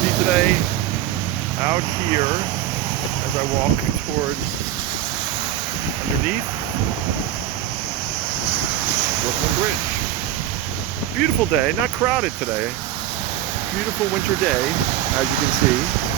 windy today out here as I walk towards underneath Brooklyn Bridge. Beautiful day, not crowded today. Beautiful winter day, as you can see.